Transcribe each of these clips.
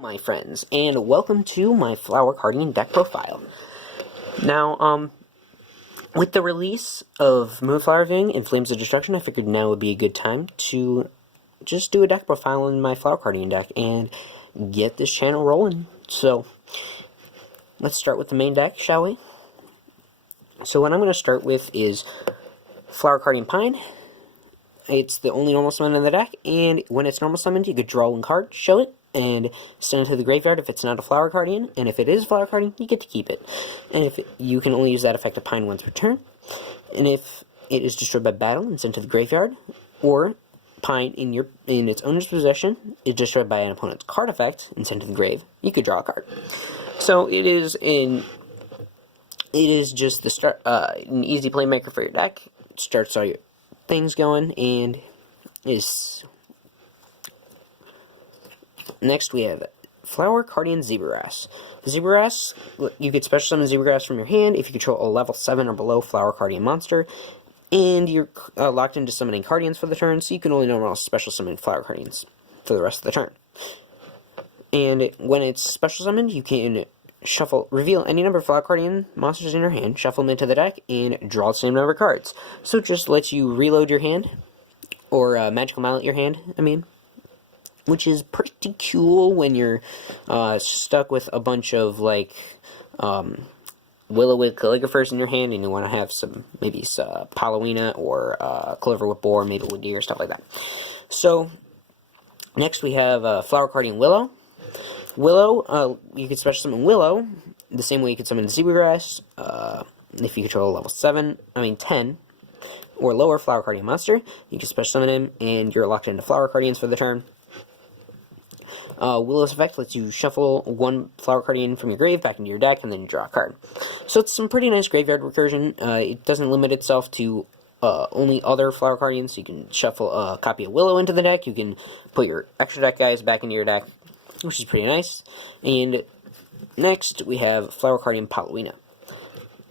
My friends, and welcome to my Flower Cardian deck profile. Now, with the release of Moonflower Viewing and Flames of Destruction, I figured now would be a good time to just do a deck profile in my Flower Cardian deck and get this channel rolling. So, let's start with the main deck, shall we? So what I'm going to start with is Flower Cardian Pine. It's the only normal summon in the deck, and when it's normal summoned, you could draw one card, show it, and send it to the graveyard if it's not a Flower Cardian, and if it is a Flower Cardian, you get to keep it. And if you can only use that effect of Pine once per turn, and if it is destroyed by battle and sent to the graveyard, or Pine in its owner's possession is destroyed by an opponent's card effect and sent to the grave, you could draw a card. So it is just the start, an easy playmaker for your deck. It starts all your things going, and is next we have Flower Cardian Zebragrass. Zebragrass, you could special summon Zebragrass from your hand if you control a level 7 or below Flower Cardian monster, and you're locked into summoning Cardians for the turn, so you can only normal special summon Flower Cardians for the rest of the turn. And when it's special summoned, you can reveal any number of Flower Cardian monsters in your hand, shuffle them into the deck, and draw the same number of cards. So it just lets you reload your hand, or magical mallet your hand, which is pretty cool when you're stuck with a bunch of, like, Will-O-Wisp Calligraphers in your hand, and you want to have some, maybe Palowina, or Cloverwood Boar, Maplewood Deer, stuff like that. So, next we have Flower Cardian Willow. Willow, you could special summon Willow the same way you could summon Zebragrass, if you control a level 10, or lower Flower Cardian monster. You can special summon him, and you're locked into Flower Cardians for the turn. Willow's effect lets you shuffle one Flower Cardian from your grave back into your deck, and then you draw a card. So it's some pretty nice graveyard recursion. It doesn't limit itself to only other Flower Cardians. You can shuffle a copy of Willow into the deck. You can put your extra deck guys back into your deck, which is pretty nice. And next, we have Flower Cardian Palowina.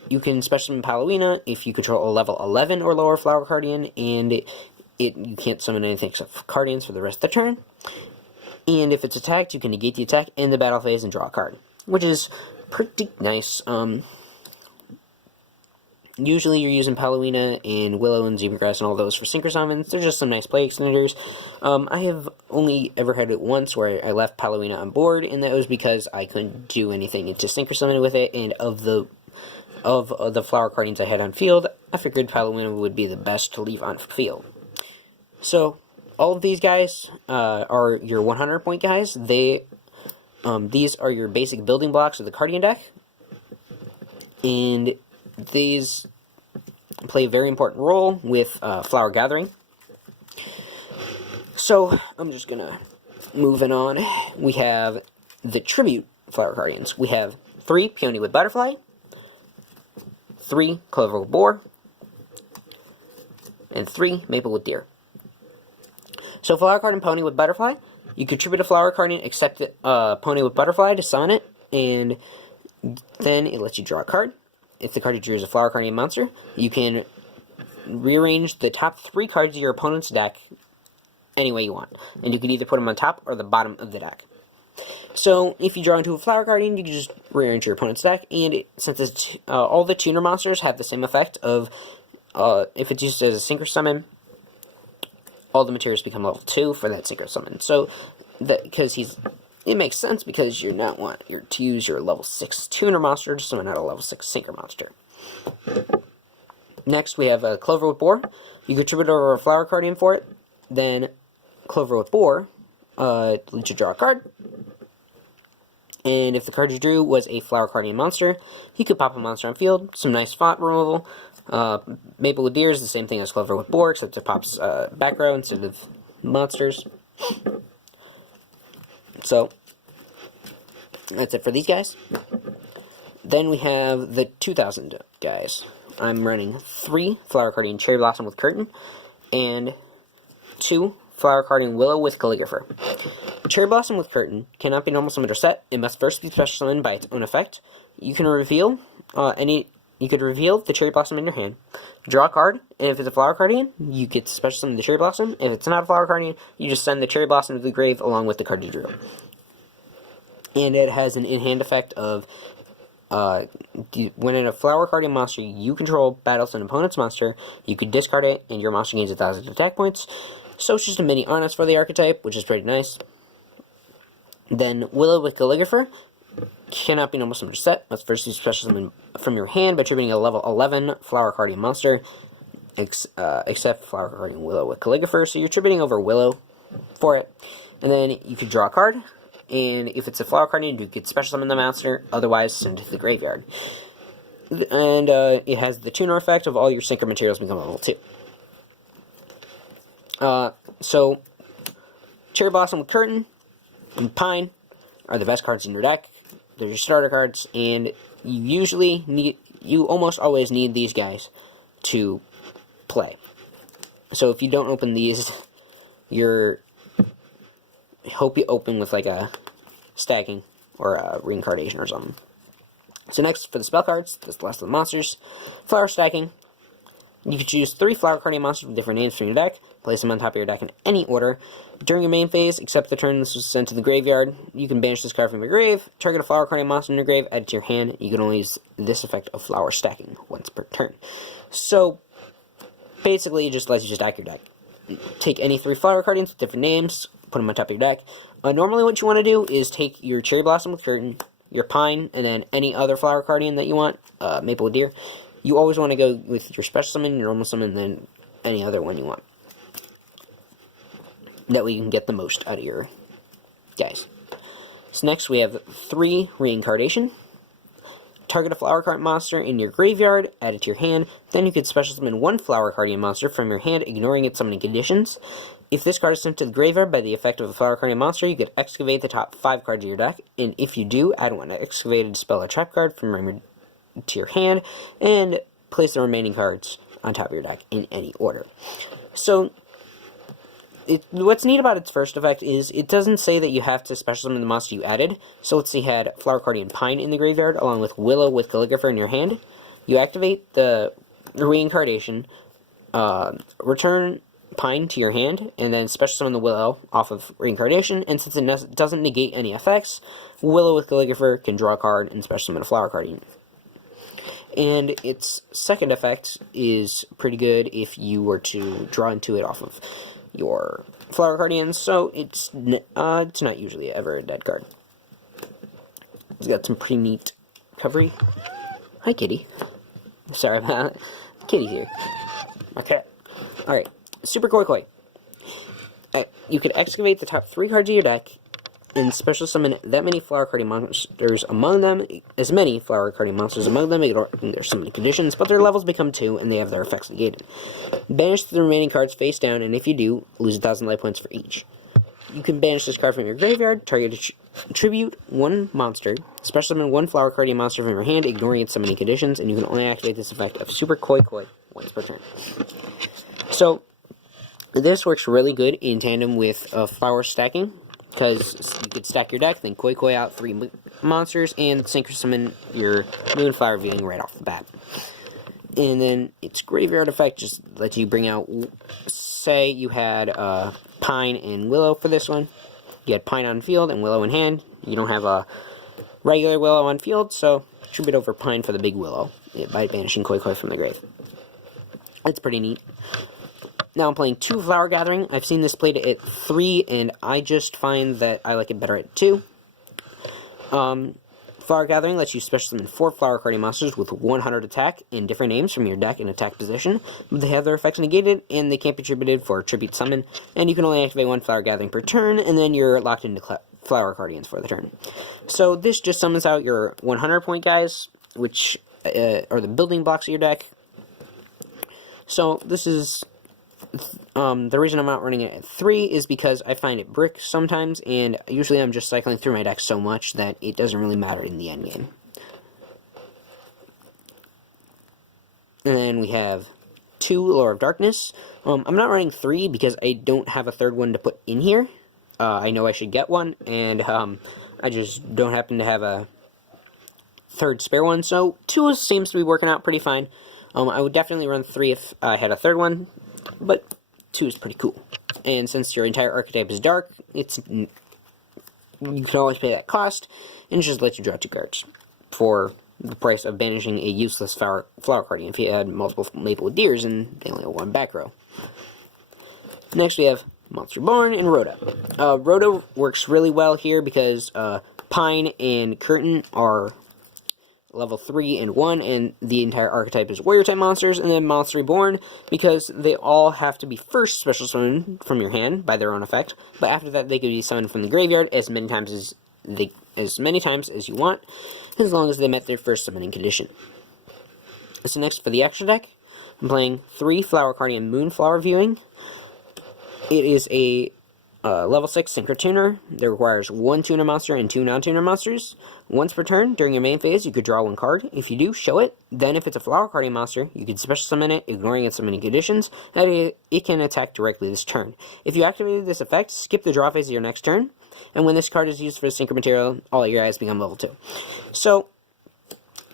You can special summon Palowina if you control a level 11 or lower Flower Cardian, and you can't summon anything except for Cardians for the rest of the turn. And if it's attacked, you can negate the attack in the battle phase and draw a card, which is pretty nice. Usually you're using Palowina and Willow and Zebragrass and all those for synchro summons. They're just some nice play extenders. I have only ever had it once where I left Palowina on board, and that was because I couldn't do anything to synchro summon with it, and of the Flower Cardians I had on field, I figured Palowina would be the best to leave on field. So, all of these guys are your 100-point guys. These are your basic building blocks of the Cardian deck, and these play a very important role with Flower Gathering. So, I'm just going to move it on. We have the Tribute Flower Cardians. We have 3 Peonywood Butterfly, 3 Cloverwood Boar, and 3 Maplewood Deer. So, Flower Cardian Peonywood Butterfly, you contribute a Flower Cardian except Peonywood Butterfly to summon it, and then it lets you draw a card. If the card you drew is a Flower Cardian monster, you can rearrange the top 3 cards of your opponent's deck any way you want. And you can either put them on top or the bottom of the deck. So, if you draw into a Flower Cardian, you can just rearrange your opponent's deck, and since all the tuner monsters have the same effect of, if it's used as a synchro summon, all the materials become level 2 for that synchro summon. So, it makes sense because you not want to use your level 6 tuner monster to summon out a level 6 synchro monster. Next, we have a Cloverwood Boar. You contribute over a Flower Cardian for it. Then, Cloverwood Boar lets you draw a card. And if the card you drew was a Flower Cardian monster, you could pop a monster on field. Some nice font removal. Maplewood Deer is the same thing as Cloverwood Boar, except it pops back row instead of monsters. So, that's it for these guys. Then we have the 2000 guys. I'm running 3 Flower Cardian Cherry Blossom with Curtain, and 2 Flower Cardian Willow with Calligrapher. Cherry Blossom with Curtain cannot be normal summoned or set. It must first be special summoned by its own effect. You can reveal You could reveal the Cherry Blossom in your hand, draw a card, and if it's a Flower Cardian, you get to special summon the Cherry Blossom. If it's not a Flower Cardian, you just send the Cherry Blossom to the grave along with the card you drew. and it has an in-hand effect of when in a Flower Cardian monster you control battles an opponent's monster, you could discard it, and your monster gains 1,000 attack points. So it's just a mini Honest for the archetype, which is pretty nice. Then Willow with Calligrapher cannot be normal summon or set. Let's first do special summon from your hand by tributing a level 11 Flower Cardian monster, except Flower Cardian Willow with Calligrapher. So you're tributing over Willow for it, and then you could draw a card. And if it's a Flower Cardian, you could special summon the monster, otherwise send it to the graveyard. And it has the tuner effect of all your synchro materials become level 2. So, Cherry Blossom with Curtain and Pine are the best cards in your deck. They're your starter cards, and you almost always need these guys to play. So if you don't open these, hope you open with like a stacking or a reincarnation or something. So next, for the spell cards, this is the last of the monsters. Flower stacking. You can choose 3 Flower Cardian monsters with different names from your deck, place them on top of your deck in any order. During your main phase, except the turn this was sent to the graveyard, you can banish this card from your grave, target a Flower Cardian monster in your grave, add it to your hand. You can only use this effect of flower stacking once per turn. So, basically, it just lets you stack your deck. Take any 3 Flower Cardians with different names, put them on top of your deck. Normally what you want to do is take your Cherry Blossom with Curtain, your Pine, and then any other Flower Cardian that you want, Maple with Deer. You always want to go with your special summon, your normal summon, and then any other one you want. That way you can get the most out of your guys. So next we have 3 Reincarnation. Target a Flower Cardian monster in your graveyard, add it to your hand, then you can special summon 1 Flower Cardian monster from your hand, ignoring its summoning conditions. If this card is sent to the graveyard by the effect of a Flower Cardian monster, you could excavate the top 5 cards of your deck, and if you do, add 1 excavated spell or trap card from to your hand, and place the remaining cards on top of your deck in any order. So, what's neat about its first effect is it doesn't say that you have to special summon the monster you added. So let's say you had Flower Cardian Pine in the graveyard, along with Willow with Calligrapher in your hand. You activate the reincarnation, return Pine to your hand, and then special summon the Willow off of reincarnation, and since it doesn't negate any effects, Willow with Calligrapher can draw a card and special summon a Flower Cardian. And its second effect is pretty good if you were to draw into it off of your Flower Cardians, so it's not usually ever a dead card. It's got some pretty neat recovery. Hi, kitty. Sorry about that. Kitty's here. Okay. Alright. Super Koi Koi. You can excavate the top 3 cards of your deck and special summon that many Flower Cardian monsters among them, as many Flower Cardian monsters among them, ignoring their summoning conditions, but their levels become 2 and they have their effects negated. Banish the remaining cards face down, and if you do, lose 1,000 life points for each. You can banish this card from your graveyard, target tribute 1 monster, special summon 1 Flower Cardian monster from your hand, ignoring its summoning conditions, and you can only activate this effect of Super Koi Koi once per turn. So, this works really good in tandem with flower stacking, because you could stack your deck, then Koi Koi out 3 monsters, and synchro summon your Moonflower Viewing right off the bat. And then its graveyard effect just lets you bring out, say you had Pine and Willow for this one. You had Pine on field and Willow in hand. You don't have a regular Willow on field, so tribute over Pine for the big Willow by banishing Koi Koi from the grave. That's pretty neat. Now I'm playing 2 Flower Gathering. I've seen this played at 3, and I just find that I like it better at 2. Flower Gathering lets you special summon 4 Flower Cardian monsters with 100 attack in different names from your deck in attack position. They have their effects negated, and they can't be tributed for tribute summon, and you can only activate 1 Flower Gathering per turn, and then you're locked into Flower Cardians for the turn. So this just summons out your 100 point guys, which are the building blocks of your deck. So this is... the reason I'm not running it at 3 is because I find it brick sometimes, and usually I'm just cycling through my deck so much that it doesn't really matter in the endgame. And then we have 2 Lore of Darkness. I'm not running 3 because I don't have a third one to put in here. I know I should get one, and I just don't happen to have a third spare one, so 2 seems to be working out pretty fine. I would definitely run 3 if I had a third one, but 2 is pretty cool. And since your entire archetype is dark, it's you can always pay that cost, and just let you draw 2 cards for the price of banishing a useless Flower Cardian if you had multiple Maple Deers and they only have 1 back row. Next we have Monster Born and Rhoda. Rhoda works really well here because Pine and Curtain are level 3 and 1, and the entire archetype is warrior type monsters, and then Monster Reborn because they all have to be first special summoned from your hand by their own effect, but after that they can be summoned from the graveyard as many times as you want, as long as they met their first summoning condition. So next for the extra deck, I'm playing 3 Flower Cardian Moonflower Viewing. It is a level 6 Synchro Tuner that requires 1 tuner monster and 2 non-tuner monsters. Once per turn, during your main phase, you could draw 1 card. If you do, show it. Then if it's a Flower Cardian monster, you can special summon it, ignoring its summoning conditions, and it can attack directly this turn. If you activated this effect, skip the draw phase of your next turn, and when this card is used for Synchro material, all your guys become level 2. So,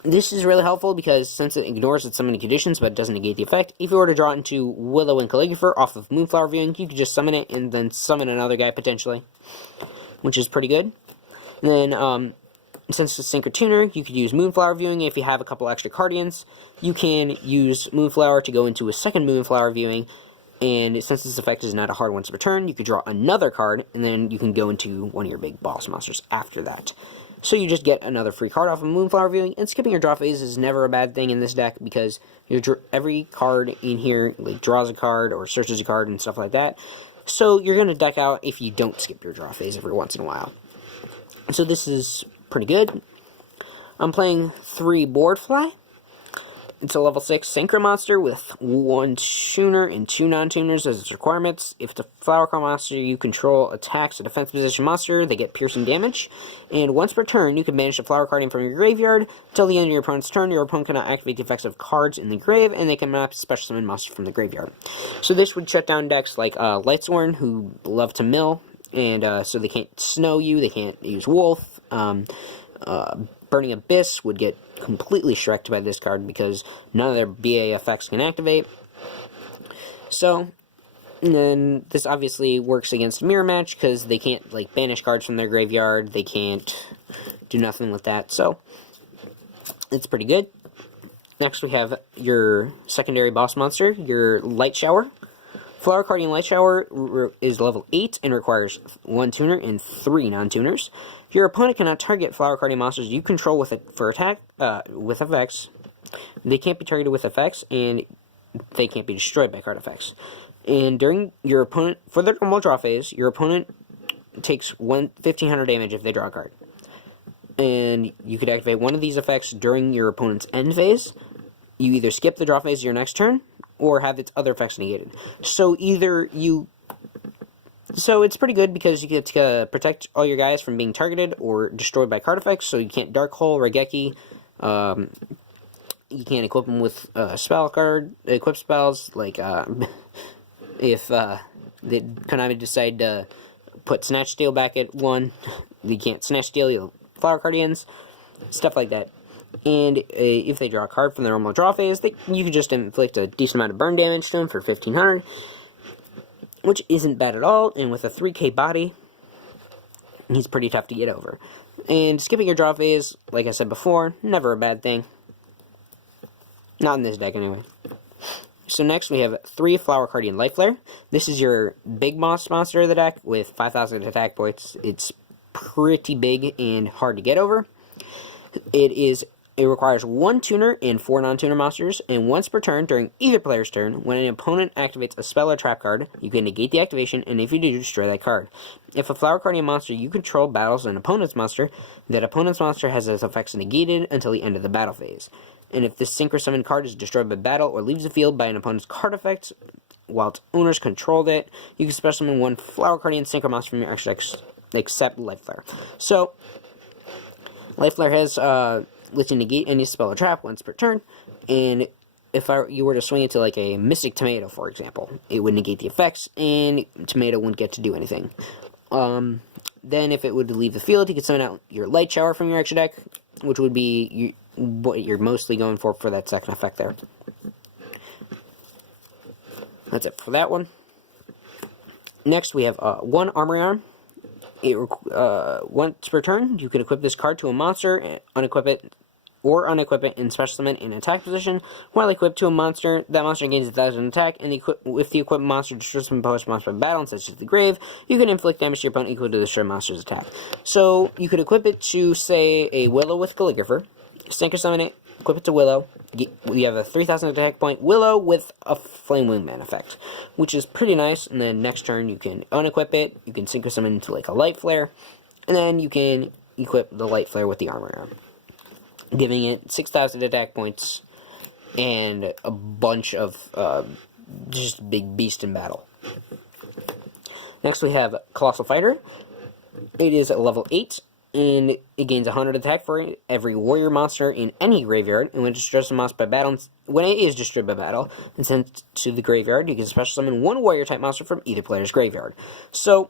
this is really helpful because since it ignores its summoning conditions but doesn't negate the effect, if you were to draw it into Willow and Calligrapher off of Moonflower Viewing, you could just summon it and then summon another guy potentially, which is pretty good. And then, since it's Synchro Tuner, you could use Moonflower Viewing. If you have a couple extra Cardians, you can use Moonflower to go into a second Moonflower Viewing, and since this effect is not a hard once per turn, you could draw another card, and then you can go into one of your big boss monsters after that. So you just get another free card off of Moonflower Viewing, and skipping your draw phase is never a bad thing in this deck because every card in here like draws a card or searches a card and stuff like that. So you're going to deck out if you don't skip your draw phase every once in a while. So this is pretty good. I'm playing 3 Boardfly. It's a level 6 Synchro monster with 1 tuner and 2 non-tuners as its requirements. If the Flower Card monster you control attacks a defense position monster, they get piercing damage. And once per turn, you can banish a Flower Cardian from your graveyard. Until the end of your opponent's turn, your opponent cannot activate the effects of cards in the grave, and they cannot special summon monsters from the graveyard. So this would shut down decks like Lightsworn, who love to mill, and so they can't snow you, they can't use Wolf. Burning Abyss would get completely shreked by this card because none of their BA effects can activate. So, and then this obviously works against Mirror Match because they can't like banish cards from their graveyard, they can't do nothing with that, so it's pretty good. Next we have your secondary boss monster, your Light Shower. Flower Cardian Light Shower is level 8 and requires 1 tuner and 3 non-tuners. Your opponent cannot target Flower Cardian monsters you control with effects. They can't be targeted with effects, and they can't be destroyed by card effects. And during your opponent, for their normal draw phase, your opponent takes 1,500 damage if they draw a card. And you could activate one of these effects during your opponent's end phase. You either skip the draw phase of your next turn, or have its other effects negated. So So it's pretty good because you get to protect all your guys from being targeted or destroyed by card effects, so you can't Dark Hole, Regeki, you can't equip them with equip spells, like, if Konami decide to put Snatch Steal back at 1, you can't Snatch Steal your Flower Cardians, stuff like that. And if they draw a card from their normal draw phase, you can just inflict a decent amount of burn damage to them for 1,500, which isn't bad at all, and with a 3k body, he's pretty tough to get over. And skipping your draw phase, like I said before, never a bad thing. Not in this deck, anyway. So next we have 3 Flower Cardian Light Flare. This is your big boss monster of the deck with 5,000 attack points. It's pretty big and hard to get over. It requires 1 tuner and 4 non-tuner monsters, and once per turn during either player's turn, when an opponent activates a spell or trap card, you can negate the activation, and if you do, destroy that card. If a Flower Cardian monster you control battles an opponent's monster, that opponent's monster has its effects negated until the end of the battle phase. And if this Synchro Summon card is destroyed by battle or leaves the field by an opponent's card effect, while its owners controlled it, you can special summon 1 Flower Cardian Synchro monster from your extra deck, except Light Flare. So, Light Flare has, lets you negate any spell or trap once per turn, and if you were to swing it to like a Mystic Tomato, for example, it would negate the effects, and Tomato wouldn't get to do anything. Then if it would leave the field, you could summon out your Light Shower from your extra deck, which would be what you're mostly going for that second effect there. That's it for that one. Next we have 1 Armory Arm. Once per turn, you can equip this card to a monster, unequip it in special summon in attack position. While equipped to a monster, that monster gains 1,000 attack, and if the equipped monster destroys some opposed monster by battle, such as the grave, you can inflict damage to your opponent equal to the destroyed monster's attack. So you could equip it to, say, a Willow with Calligrapher, Synchro Summon it, equip it to Willow. You have a 3,000 attack point Willow with a Flame Wingman effect, which is pretty nice. And then next turn you can unequip it, you can Synchro Summon into like a Light Flare, and then you can equip the Light Flare with the Armor, giving it 6,000 attack points and a bunch of just big beast in battle. Next we have Colossal Fighter. It is at level 8, and it gains 100 attack for every warrior monster in any graveyard, and when it destroys a monster by battle, when it is destroyed by battle and sent to the graveyard, you can special summon one warrior type monster from either player's graveyard. So,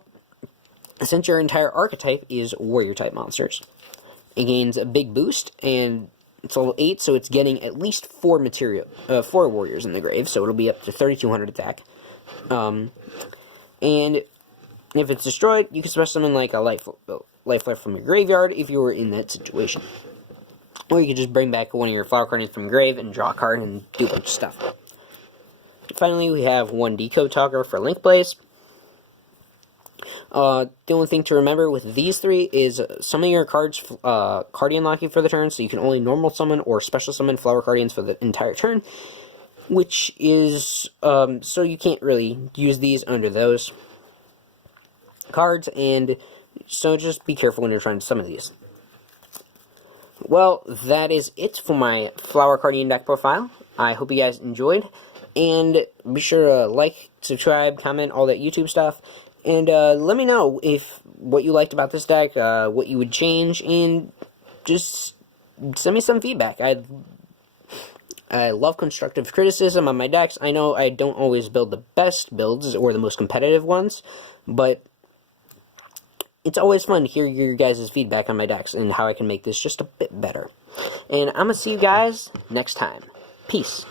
since your entire archetype is warrior type monsters, it gains a big boost, and it's level 8, so it's getting at least 4 warriors in the grave, so it'll be up to 3,200 attack. And if it's destroyed, you can special summon like a Light Flare from your graveyard if you were in that situation. Or you can just bring back one of your Flower Guardians from your grave and draw a card and do a bunch of stuff. Finally, we have one Decode Talker for Link Plays. The only thing to remember with these three is some of your cards Cardian lock you for the turn, so you can only normal summon or special summon Flower Guardians for the entire turn, which is, so you can't really use these under those cards, and so just be careful when you're trying to summon these. Well, that is it for my Flower Guardian deck profile. I hope you guys enjoyed, and be sure to like, subscribe, comment, all that YouTube stuff, and let me know what you liked about this deck, what you would change, and just send me some feedback. I love constructive criticism on my decks. I know I don't always build the best builds or the most competitive ones, but it's always fun to hear your guys' feedback on my decks and how I can make this just a bit better. And I'm going to see you guys next time. Peace.